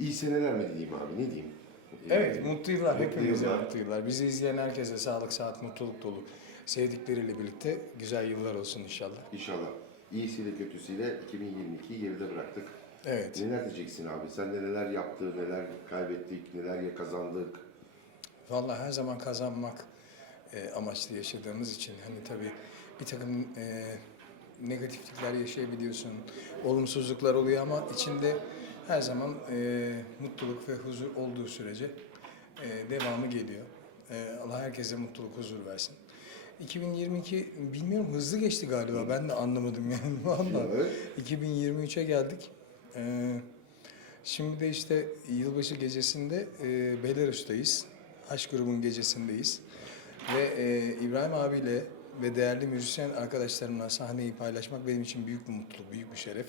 İyi seneler mi diyeyim abi ne diyeyim? Ee, Evet, mutlu yıllar. mutlu Hepimize yıllar. mutlu yıllar. Bizi izleyen herkese sağlık, saat, mutluluk dolu. Sevdikleriyle birlikte güzel yıllar olsun inşallah. İnşallah. İyisiyle kötüsüyle 2022'yi geride bıraktık. Evet. Neler diyeceksin abi? Sen de neler yaptı, neler kaybettik, neler ya kazandık? Vallahi her zaman kazanmak e, amaçlı yaşadığımız için hani tabii bir takım e, negatiflikler yaşayabiliyorsun, olumsuzluklar oluyor ama içinde her zaman e, mutluluk ve huzur olduğu sürece e, devamı geliyor. E, Allah herkese mutluluk, huzur versin. 2022 bilmiyorum hızlı geçti galiba ben de anlamadım yani vallahi. Evet. 2023'e geldik. Ee, şimdi de işte yılbaşı gecesinde e, Belarus'tayız. Aşk grubun gecesindeyiz. Ve e, İbrahim abiyle ve değerli müzisyen arkadaşlarımla sahneyi paylaşmak benim için büyük bir mutluluk, büyük bir şeref.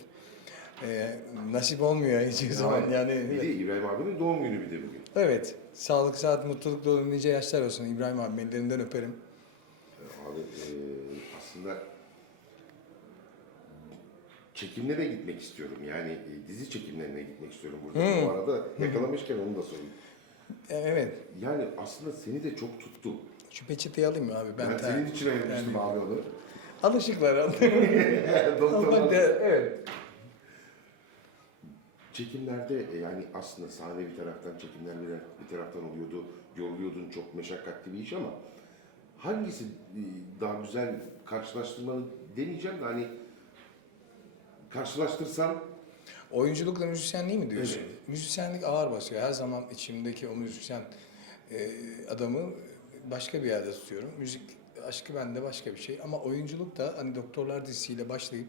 Ee, nasip olmuyor hiçbir zaman yani. Bir de İbrahim abinin doğum günü bir de bugün. Evet, sağlık, saat, mutluluk dolu nice yaşlar olsun İbrahim abi. Ellerinden öperim. Abi e, aslında çekimlere gitmek istiyorum. Yani e, dizi çekimlerine gitmek istiyorum burada. Hmm. Bu arada yakalamışken onu da sorayım. E, evet, Yani aslında seni de çok tuttu. şu peçeteyi alayım mı abi? Ben, Ben, senin için ayırmıştım abi onu. Alışıklar Doktor Ama de, evet. Çekimlerde e, yani aslında sahne bir taraftan, çekimler bir, taraftan oluyordu. Yoruluyordun, çok meşakkatli bir iş ama hangisi e, daha güzel karşılaştırmanı deneyeceğim de hani karşılaştırsan Oyunculukla müzisyenliği mi diyorsun? Evet. Müzisyenlik ağır basıyor. Her zaman içimdeki o müzisyen e, adamı başka bir yerde tutuyorum. Müzik aşkı bende başka bir şey. Ama oyunculuk da hani Doktorlar dizisiyle başlayıp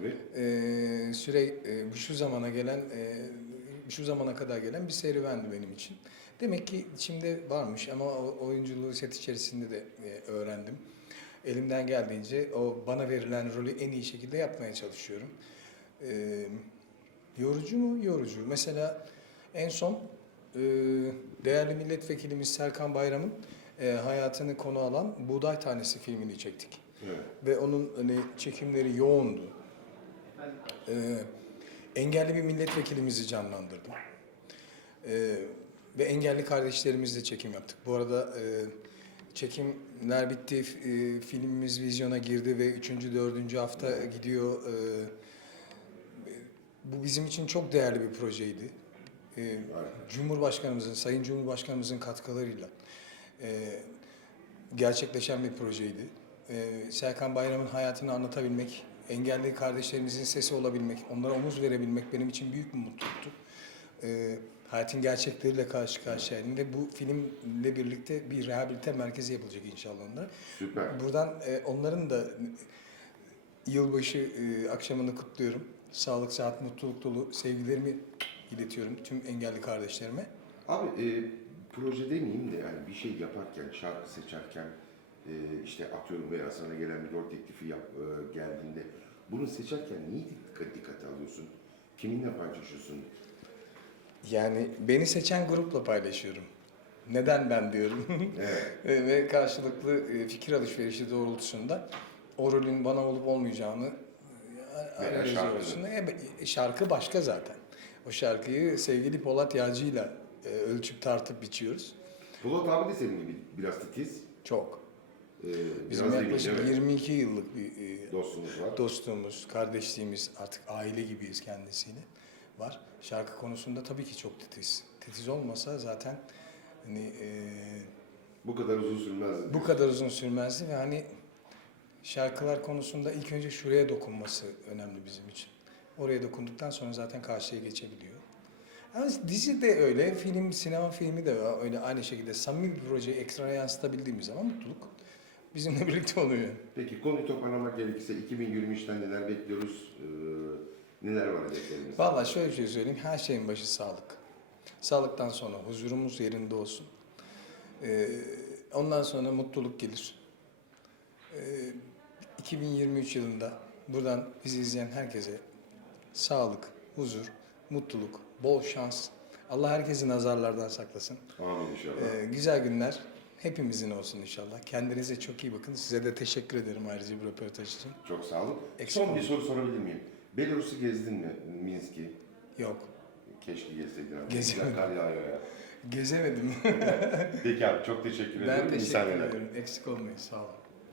evet. e, süre e, şu zamana gelen e, şu zamana kadar gelen bir serüvendi benim için. Demek ki içimde varmış ama oyunculuğu set içerisinde de e, öğrendim. Elimden geldiğince o bana verilen rolü en iyi şekilde yapmaya çalışıyorum. E, yorucu mu? Yorucu. Mesela en son e, değerli milletvekilimiz Serkan Bayram'ın e, hayatını konu alan Buğday Tanesi filmini çektik evet. ve onun hani çekimleri yoğundu. Ee, engelli bir milletvekilimizi canlandırdım. Ee, ve engelli kardeşlerimizle çekim yaptık. Bu arada e, çekimler bitti, e, filmimiz vizyona girdi ve üçüncü, dördüncü hafta gidiyor. Ee, bu bizim için çok değerli bir projeydi. Ee, Cumhurbaşkanımızın, Sayın Cumhurbaşkanımızın katkılarıyla e, gerçekleşen bir projeydi. Ee, Serkan Bayram'ın hayatını anlatabilmek, engelli kardeşlerimizin sesi olabilmek, onlara omuz verebilmek benim için büyük bir mutluluktu. Ee, hayatın gerçekleriyle karşı karşıyaydım ve bu filmle birlikte bir rehabilite merkezi yapılacak inşallah onlara. Süper. Buradan e, onların da yılbaşı e, akşamını kutluyorum. Sağlık, sıhhat, mutluluk dolu sevgilerimi iletiyorum tüm engelli kardeşlerime. Abi e, proje demeyeyim de yani bir şey yaparken, şarkı seçerken e, işte atıyorum veya sana gelen bir rol teklifi yap, e, geldiğinde bunu seçerken neyi dikkat, dikkate alıyorsun? Kiminle paylaşıyorsun? Yani beni seçen grupla paylaşıyorum. Neden ben diyorum. Evet. ve, karşılıklı e, fikir alışverişi doğrultusunda o rolün bana olup olmayacağını e, analiz. E, şarkı başka zaten. O şarkıyı sevgili Polat Yağcı'yla e, ölçüp tartıp biçiyoruz. Polat abi de senin gibi biraz titiz. Çok. E, Bizim biraz yaklaşık değil, evet. 22 yıllık bir e, dostumuz var. dostluğumuz, kardeşliğimiz, artık aile gibiyiz kendisiyle var. Şarkı konusunda tabii ki çok titiz. Titiz olmasa zaten hani e, Bu kadar uzun sürmez. bu kadar uzun sürmezdi ve hani şarkılar konusunda ilk önce şuraya dokunması önemli bizim için. Oraya dokunduktan sonra zaten karşıya geçebiliyor. Ama dizi de öyle, film, sinema filmi de öyle aynı şekilde samimi bir projeyi ekrana yansıtabildiğimiz zaman mutluluk bizimle birlikte oluyor. Peki konuyu toparlamak gerekirse 2023'ten neler bekliyoruz? E, neler var hedeflerimiz? Vallahi şöyle bir şey söyleyeyim. Her şeyin başı sağlık. Sağlıktan sonra huzurumuz yerinde olsun. Ee, ondan sonra mutluluk gelir. Ee, 2023 yılında buradan bizi izleyen herkese sağlık, huzur, mutluluk, bol şans. Allah herkesi nazarlardan saklasın. Amin inşallah. Ee, güzel günler hepimizin olsun inşallah. Kendinize çok iyi bakın. Size de teşekkür ederim ayrıca bu röportaj için. Çok sağ olun. Eksik Son bir soru sorabilir miyim? Belarus'u gezdin mi? Minsk'i? Yok. Keşke gezseydin abi. Gezemedim. Güzel kar yağıyor ya. Gezemedim. Peki abi çok teşekkür ederim. ben teşekkür ederim. Eksik olmayın. Sağ olun.